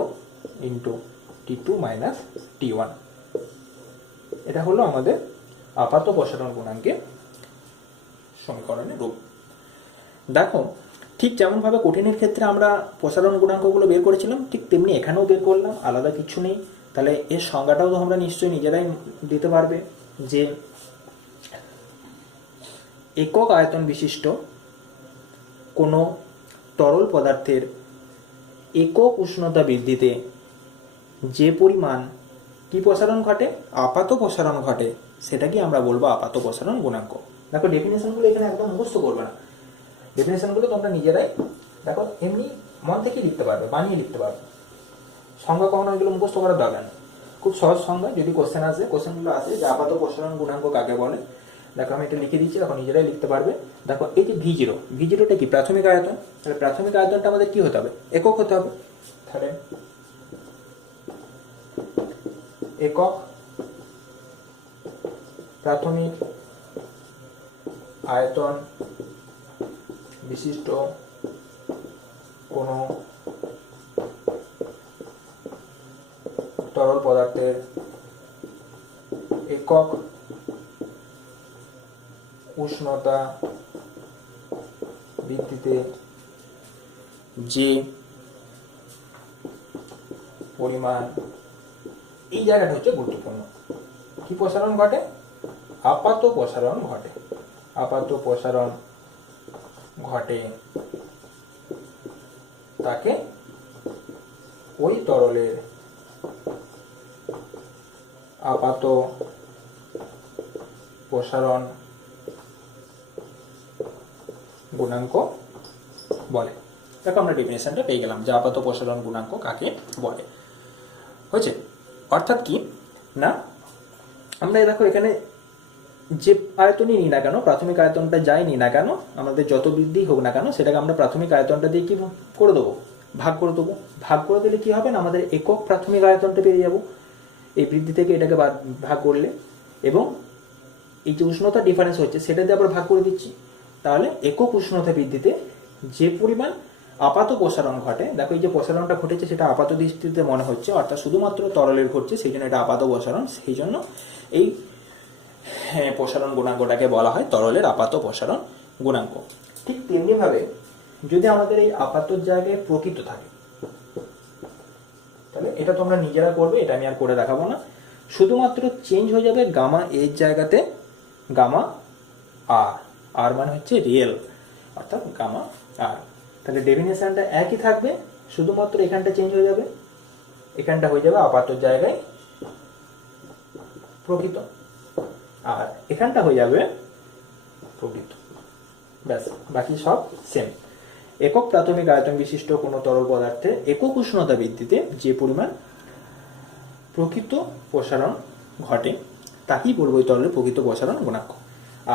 into T2 minus T1। এটা হলো আমাদের আপাত প্রসারণ গুণাঙ্কের সমীকরণের রূপ। দেখো ঠিক যেমনভাবে কঠিনের ক্ষেত্রে আমরা প্রসারণ গুণাঙ্কগুলো বের করেছিলাম, ঠিক তেমনি এখানেও বের করলাম, আলাদা কিছু নেই। তাহলে এর সংজ্ঞাটাও তো আমরা নিশ্চয়ই নিজেরাই দিতে পারবে যে একক আয়তন বিশিষ্ট কোনো তরল পদার্থের একক উষ্ণতা বৃদ্ধিতে যে পরিমাণ কি প্রসারণ ঘটে? আপাত প্রসারণ ঘটে, সেটাকে আমরা বলবো আপাত প্রসারণ গুণাঙ্ক। দেখো ডেফিনেশনগুলো এখানে একদম মুখস্থ করবে না, ডেফিনেশনগুলো তোমরা নিজেরাই দেখো এমনি মন থেকে লিখতে পারবে, বানিয়ে লিখতে পারবে। সংজ্ঞা কখনো এগুলো মুখস্থ করার দরকার নেই, খুব সহজ সংজ্ঞা। যদি কোশ্চেনগুলো আসে যে আপাত প্রসারণ গুণাঙ্ক কাকে বলে, দেখো আমি এটা লিখে দিচ্ছি, এখন নিজেরাই লিখতে পারবে। দেখো এই যে V0টা কি? প্রাথমিক আয়তন। তাহলে প্রাথমিক আয়তনটা আমাদের কি হতে হবে? একক হতে হবে। তাহলে একক প্রাথমিক আয়তন বিশিষ্ট কোনো তরল পদার্থের একক উষ্ণতা বৃদ্ধিতে যে পরিমাণ, এই জায়গাটা হচ্ছে গুরুত্বপূর্ণ, কি প্রসারণ ঘটে? আপাত প্রসারণ ঘটে। আপাত প্রসারণ ঘটে তাকে ওই তরলের আপাত প্রসারণ গুণাঙ্ক বলে। দেখো আমরা ডেফিনেশনটা পেয়ে গেলাম যে আপাত প্রসারণ গুণাঙ্ক কাকে বলে। হয়েছে, অর্থাৎ কি না, আমরা দেখো এখানে যে আয়তনই নিই না কেন, প্রাথমিক আয়তনটা যাই নিই না কেন, আমাদের যত বৃদ্ধি হোক না কেন, সেটাকে আমরা প্রাথমিক আয়তনটা দিয়ে কি করে দেবো? ভাগ করে দেবো। ভাগ করে দিলে কি হবে না, আমাদের একক প্রাথমিক আয়তনটা পেয়ে যাব এই বৃদ্ধি থেকে এটাকে ভাগ করলে, এবং এই যে উষ্ণতা ডিফারেন্স হচ্ছে সেটা দিয়ে আবার ভাগ করে দিচ্ছি। তাহলে একক উষ্ণতা বৃদ্ধিতে যে পরিমাণ আপাত প্রসারণ ঘটে, দেখো এই যে প্রসারণটা ঘটেছে সেটা আপাত দৃষ্টিতে মনে হচ্ছে, অর্থাৎ শুধুমাত্র তরলের ঘটছে, সেই জন্য এটা আপাত প্রসারণ, সেই জন্য এই প্রসারণ গুণাঙ্কটাকে বলা হয় তরলের আপাত প্রসারণ গুণাঙ্ক। ঠিক তেমনি ভাবে যদি আমাদের এই আপাতর জায়গায় প্রকৃত থাকে, তাহলে এটা তোমরা নিজেরা করবে, এটা আমি আর করে দেখাবো না, শুধুমাত্র চেঞ্জ হয়ে যাবে গামা এর জায়গাতে গামা আর, আর মানে হচ্ছে রিয়েল, অর্থাৎ গামা আর। তাহলে ডেফিনেশনটা একই থাকবে, শুধুমাত্র এখানটা চেঞ্জ হয়ে যাবে, এখানটা হয়ে যাবে আপাতর জায়গায় প্রকৃত, আর এখানটা হয়ে যাবে প্রকৃত, ব্যাস, বাকি সব সেম। একক প্রাথমিক আয়তন বিশিষ্ট কোনো তরল পদার্থে একক উষ্ণতা বৃদ্ধিতে যে পরিমাণ প্রকৃত প্রসারণ ঘটে তাকেই বলবো এই তরলের প্রকৃত প্রসারণ গুণাঙ্ক।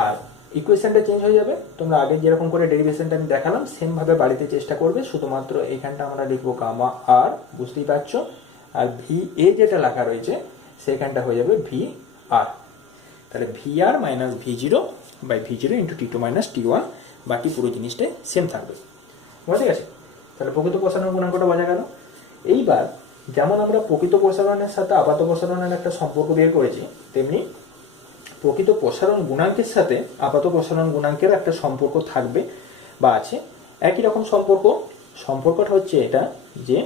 আর ইকুয়েশনটা চেঞ্জ হয়ে যাবে, তোমরা আগে যেরকম করে ডেরিভেশনটা আমি দেখালাম সেম ভাবে বাড়িতে চেষ্টা করবে, শুধুমাত্র এইখানটা আমরা লিখবো গামা আর, বুঝতেই পারছো, আর ভি এ যেটা লেখা রয়েছে সেখানটা হয়ে যাবে ভি আর। তাহলে V R minus V zero by V zero into T two minus T one, বাকি পুরো জিনিসটাই সেম থাকবে। বুঝতে গেছে? তাহলে প্রকৃত প্রসারণ গুণাঙ্কটা বোঝা গেল। এইবার যেমন আমরা প্রকৃত প্রসারণের সাথে আপাত প্রসারণের একটা সম্পর্ক বের করেছি, তেমনি প্রকৃত প্রসারণ গুণাঙ্কের সাথে আপাত প্রসারণ গুণাঙ্কের একটা সম্পর্ক থাকবে বা আছে, একই রকম সম্পর্ক। সম্পর্কটা হচ্ছে এটা যে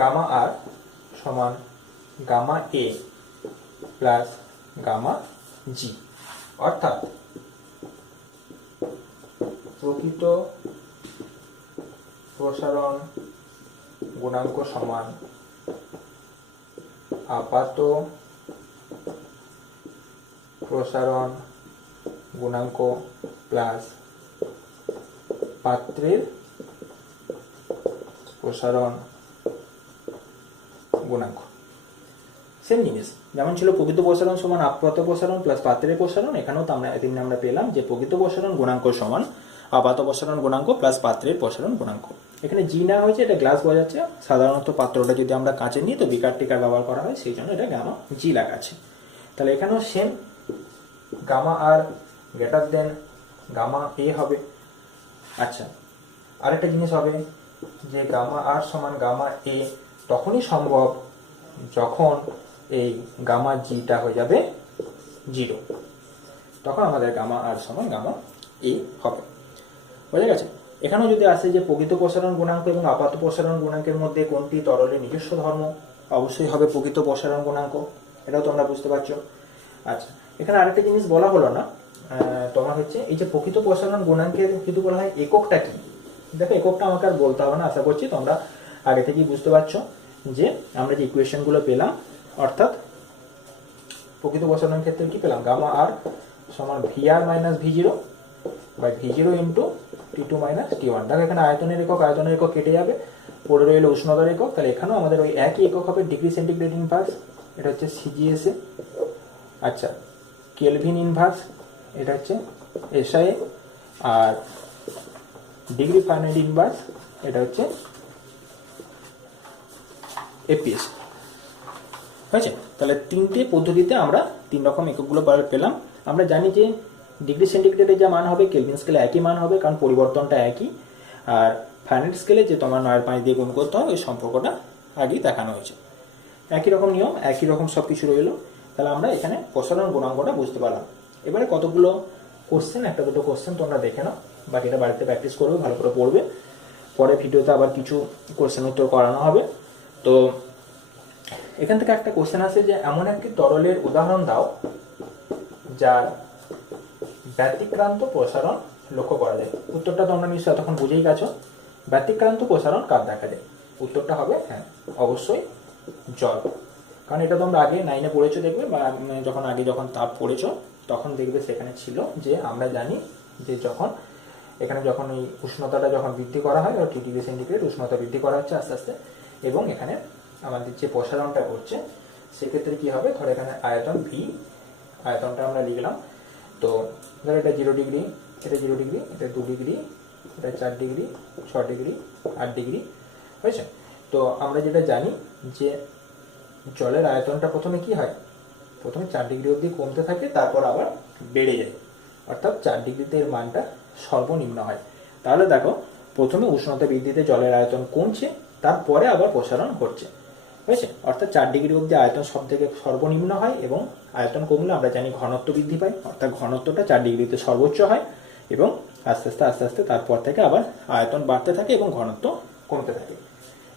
গামা আর সমান গামা এ প্লাস গামা জি, অর্থাৎ প্রকৃত প্রসারণ গুণাঙ্ক সমান আপাত প্রসারণ গুণাঙ্ক প্লাস পাত্রের প্রসারণ গুণাঙ্ক। সেম জিনিস, যেমন ছিল প্রকৃত প্রসারণ সমান আপাত প্রসারণ প্লাস পাত্রের প্রসারণ, এখানেও তো আমরা পেলাম যে প্রকৃত প্রসারণ গুণাঙ্ক সমান আপাত প্রসারণ গুণাঙ্ক প্লাস পাত্রের প্রসারণ গুণাঙ্ক। এখানে জি না হয়েছে, এটা গ্লাস বোঝাচ্ছে, সাধারণত পাত্রটা যদি আমরা কাঁচে নিই তো বিকার টিকার ব্যবহার করা হয়, সেই জন্য এটা গামা জি লেখা আছে। তাহলে এখানেও সেম, গামা আর গ্রেটার দেন গামা এ হবে। আচ্ছা, আরেকটা জিনিস হবে যে গামা আর সমান গামা এ তখনই সম্ভব যখন এই গামা জিটা হয়ে যাবে জিরো, তখন আমাদের গামা আর সমান গামা এ হবে। বোঝা গেছে? এখানেও যদি আসে যে প্রকৃত প্রসারণ গুণাঙ্ক এবং আপাত প্রসারণ গুণাঙ্কের মধ্যে কোনটি তরলের নিজস্ব ধর্ম, অবশ্যই হবে প্রকৃত প্রসারণ গুণাঙ্ক, এটাও তোমরা বুঝতে পারছো। আচ্ছা, এখানে আরেকটা জিনিস বলা হলো না, তোমার হচ্ছে এই যে প্রকৃত প্রসারণ গুণাঙ্কের যদি বলা হয় এককটা কি, দেখো এককটা আমাকে আর বলতে হবে না, আশা করছি তোমরা আগে থেকেই বুঝতে পারছো যে আমরা যে ইকুয়েশনগুলো পেলাম, অর্থাৎ প্রকৃত প্রসারণের ক্ষেত্রে কি পেলাম, গামা আর সমান V R minus V zero by V zero into T two minus T one. দেখো এখানে আয়তনের একক কেটে যাবে, পড়ে রইল উষ্ণতার একক, তাহলে এখানেও আমাদের ওই একই একক হবে ডিগ্রি সেন্টিগ্রেড ইনভার্স, এটা হচ্ছে সিজিএসএ। আচ্ছা, কেলভিন ইনভার্স এটা হচ্ছে এসআইএ, আর ডিগ্রি ফারেনহাইট ইনভার্স এটা হচ্ছে এপিএস। হয়েছে? তাহলে তিনটে পদ্ধতিতে আমরা 3 রকম এককগুলো পেলাম। আমরা জানি যে ডিগ্রি সেন্টিগ্রেডের যা মান হবে কেলভিন স্কেলে একই মান হবে, কারণ পরিবর্তনটা একই। আর ফারেনহাইট স্কেলে যে তোমার 9/5 দিয়ে গুণ করতে হয় ওই সম্পর্কটা আগেই দেখানো হয়েছে। একই রকম নিয়ম, একই রকম সব কিছু রইল। তাহলে আমরা এখানে প্রসারণ গুণাঙ্কটা বুঝতে পারলাম। এবারে কতগুলো কোশ্চেন, একটা দুটো কোশ্চেন তোমরা দেখে নাও, বাকিটা বাড়িতে প্র্যাকটিস করবে, ভালো করে পড়বে। পরে ভিডিওতে আবার কিছু কোশ্চেন উত্তর করানো হবে। তো এখান থেকে একটা কোশ্চেন আছে যে এমন একটি তরলের উদাহরণ দাও যার ব্যতিক্রান্ত প্রসারণ লক্ষ্য করা যায়। উত্তরটা তোমরা নিশ্চয়ই এতক্ষণ বুঝেই গেছো। ব্যতিক্রান্ত প্রসারণ কার দেখা যায়? উত্তরটা হবে হ্যাঁ, অবশ্যই জল। কারণ এটা তোমরা আগে 9-এ পড়েছো, দেখবে, বা যখন তাপ পড়েছো তখন দেখবে সেখানে ছিল যে আমরা জানি যে যখন এই উষ্ণতাটা যখন বৃদ্ধি করা হয়, টি ডিগ্রি সেন্টিগ্রেড উষ্ণতা বৃদ্ধি করা হচ্ছে আস্তে আস্তে, এবং এখানে আমাদের যে প্রসারণটা করছে সেক্ষেত্রে কি হবে, ধর এখানে আয়তন ভি, আয়তনটা আমরা লিখলাম। তো ধর এটা 0 ডিগ্রি, এটা 0 ডিগ্রি, এটা 2 ডিগ্রি, এটা 4 ডিগ্রি, 6 ডিগ্রি, 8 ডিগ্রি। হয়েছে? তো আমরা যেটা জানি যে জলের আয়তনটা প্রথমে কি হয়, প্রথমে 4 ডিগ্রি অবধি কমতে থাকে, তারপর আবার বেড়ে যায়, অর্থাৎ 4 ডিগ্রিতে এর মানটা সর্বনিম্ন হয়। তাহলে দেখো, প্রথমে উষ্ণতা বৃদ্ধিতে জলের আয়তন কমছে, তারপরে আবার প্রসারণ ঘটছে। হয়েছে? অর্থাৎ 4 ডিগ্রি অবধি আয়তন সব থেকে সর্বনিম্ন হয়, এবং আয়তন কমলে আমরা জানি ঘনত্ব বৃদ্ধি পায়, অর্থাৎ ঘনত্বটা 4 ডিগ্রিতে সর্বোচ্চ হয়, এবং আস্তে আস্তে তারপর থেকে আবার আয়তন বাড়তে থাকে এবং ঘনত্ব কমতে থাকে।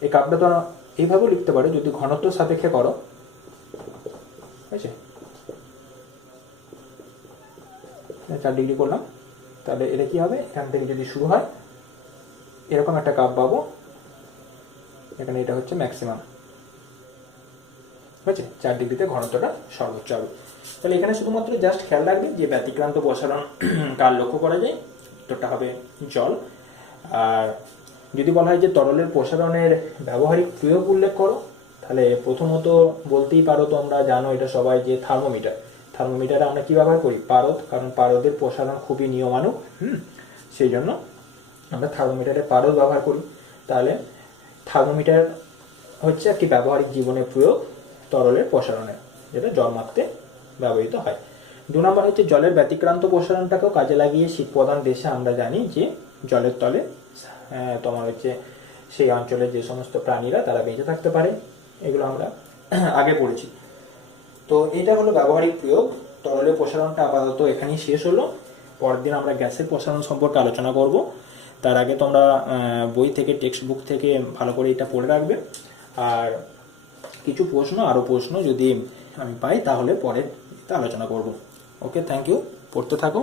এই কাপটা তো এইভাবেও লিখতে পারো যদি ঘনত্ব সাপেক্ষে করো। হয়েছে? 4 ডিগ্রি করলাম, তাহলে এটা কি হবে, এখান থেকে যদি শুরু হয় এরকম একটা কাপ পাবো, এখানে এটা হচ্ছে ম্যাক্সিমাম। হয়েছে? 4 ডিগ্রিতে ঘনত্বটা সর্বোচ্চ হবে। তাহলে এখানে শুধুমাত্র জাস্ট খেয়াল রাখবে যে ব্যতিক্রান্ত প্রসারণ কার লক্ষ্য করা যায়, উত্তরটা হবে জল। আর যদি বলা হয় যে তরলের প্রসারণের ব্যবহারিক প্রয়োগ উল্লেখ করো, তাহলে প্রথমত বলতেই পারো, তোমরা জানো এটা সবাই, যে থার্মোমিটার। থার্মোমিটারে আমরা কি ব্যবহার করি, পারদ, কারণ পারদের প্রসারণ খুবই নিয়মানুগ। সেই জন্য আমরা থার্মোমিটারে পারদ ব্যবহার করি। তাহলে থার্মোমিটার হচ্ছে একটি ব্যবহারিক জীবনে প্রয়োগ তরলের প্রসারণে, যেটা জল মাপতে ব্যবহৃত হয়। 2 নম্বর হচ্ছে জলের ব্যতিক্রান্ত প্রসারণটাকেও কাজে লাগিয়ে শীত প্রধান দেশে আমরা জানি যে জলের তলে তোমার হচ্ছে সেই অঞ্চলের যে সমস্ত প্রাণীরা তারা বেঁচে থাকতে পারে, এগুলো আমরা আগে পড়েছি। তো এটা হলো ব্যবহারিক প্রয়োগ। তরলের প্রসারণটা আপাতত এখানেই শেষ হলো। পরের দিন আমরা গ্যাসের প্রসারণ সম্পর্কে আলোচনা করব। তার আগে তোমরা বই থেকে, টেক্সট বুক থেকে ভালো করে এটা পড়ে রাখবে। আর কিছু আরও প্রশ্ন যদি আমি পাই তাহলে পরে আলোচনা করব। ওকে, থ্যাংক ইউ, পড়তে থাকো।